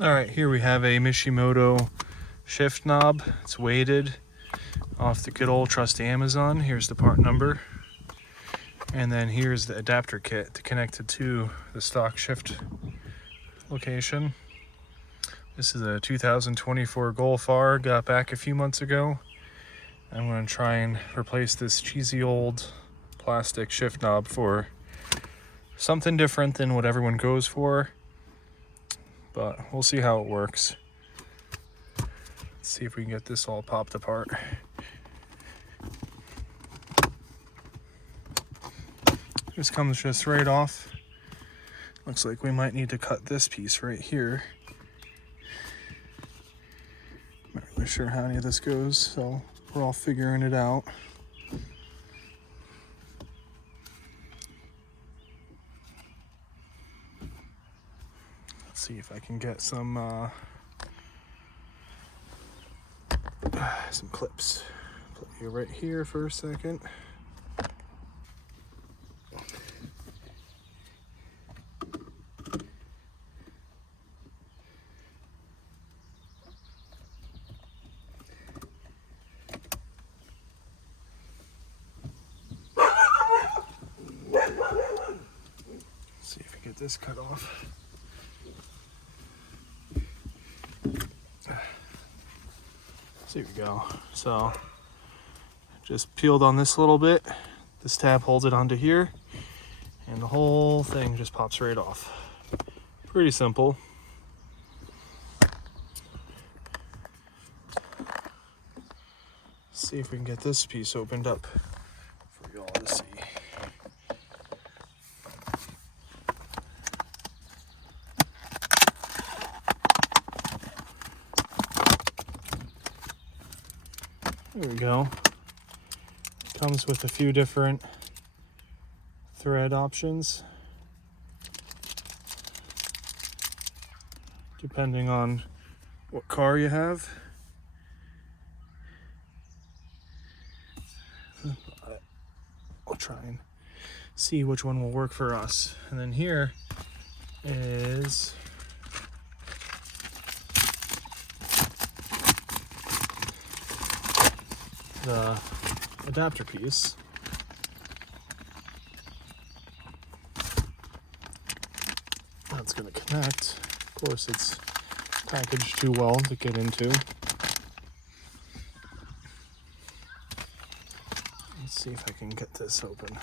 All right, here we have a Mishimoto shift knob. It's weighted off the good old trusty Amazon. Here's the part number. And then here's the adapter kit to connect it to the stock shift location. This is a 2024 Golf R, got back a few months ago. I'm going to try and replace this cheesy old plastic shift knob for something different than what everyone goes for. But we'll see how it works. Let's see if we can get this all popped apart. This comes just right off. Looks like we might need to cut this piece right here. Not really sure how any of this goes, so we're all figuring it out. Let's see if I can get some clips. Put you right here for a second. See if we get this cut off. So here we go. So just peeled on this a little bit. This tab holds it onto here, and the whole thing just pops right off. Pretty simple. See if we can get this piece opened up for y'all to see. There we go. It comes with a few different thread options, depending on what car you have. I'll try and see which one will work for us. And then here is the adapter piece. That's going to connect. Of course, it's packaged too well to get into. Let's see if I can get this open.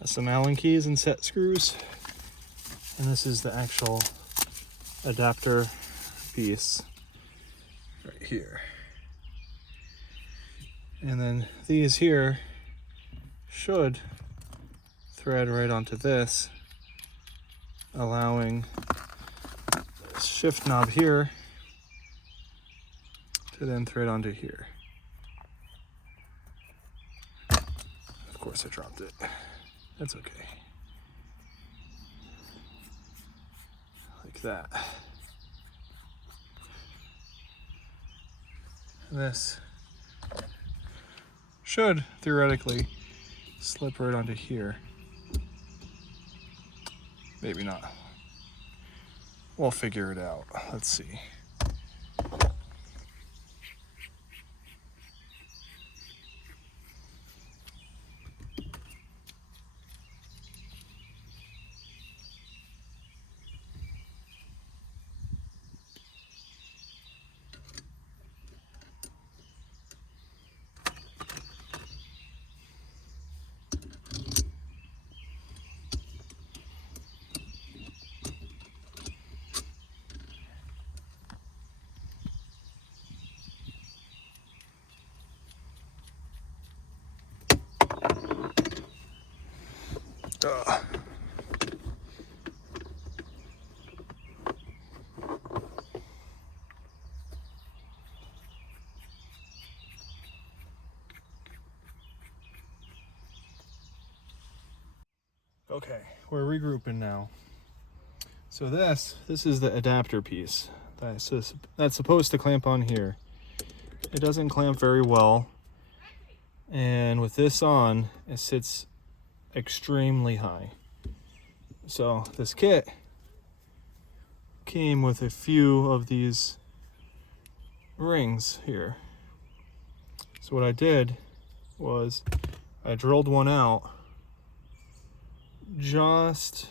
Got some Allen keys and set screws. And this is the actual adapter piece right here. And then these here should thread right onto this, allowing this shift knob here to then thread onto here. Of course I dropped it. That's okay. Like that. This should theoretically slip right onto here. Maybe not. We'll figure it out. Let's see. Okay, we're regrouping now. So this is the adapter piece. That's supposed to clamp on here. It doesn't clamp very well. And with this on, it sits extremely high. So this kit came with a few of these rings here. So what I did was I drilled one out just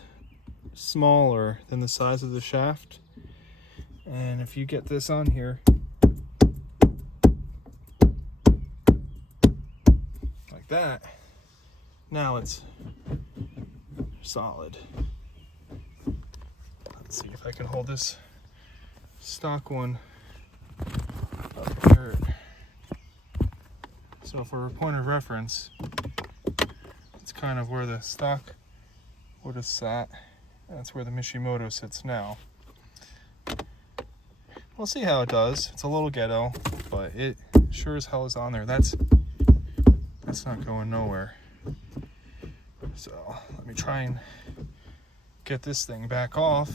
smaller than the size of the shaft, and if you get this on here like that, now it's solid. Let's see if I can hold this stock one up here. So for a point of reference, it's kind of where the stock would have sat. That's where the Mishimoto sits now. We'll see how it does. It's a little ghetto, but it sure as hell is on there. That's not going nowhere. So let me try and get this thing back off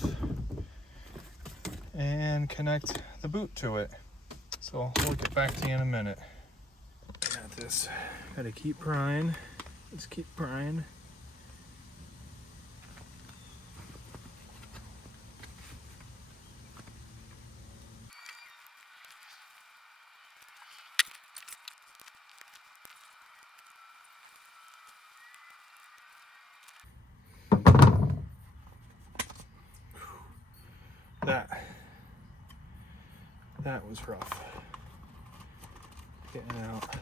and connect the boot to it. So we'll get back to you in a minute. Got this. Gotta keep prying. Let's keep prying. That was rough. Getting out.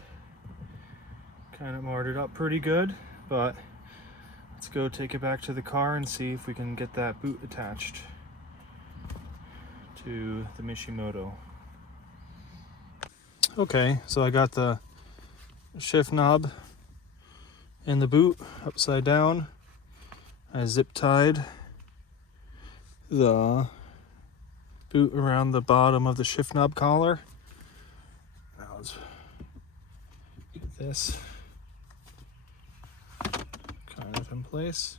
Kind of marred up pretty good, but let's go take it back to the car and see if we can get that boot attached to the Mishimoto. Okay, so I got the shift knob in the boot upside down. I zip tied the boot around the bottom of the shift knob collar. Now let's get this kind of in place.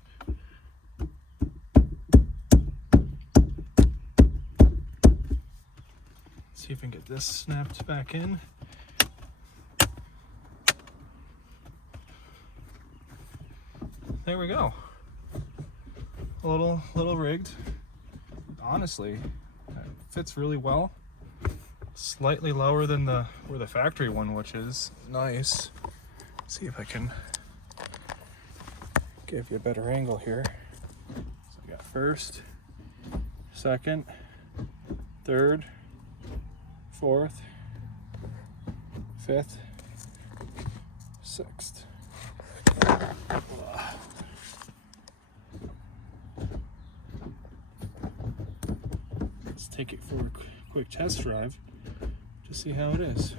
See if we can get this snapped back in. There we go. A little rigged. Honestly, it fits really well. Slightly lower than where the factory one, which is nice. See if I can give you a better angle here. So I got first, second, third, fourth, fifth, sixth. Let's take it for a quick test drive to see how it is.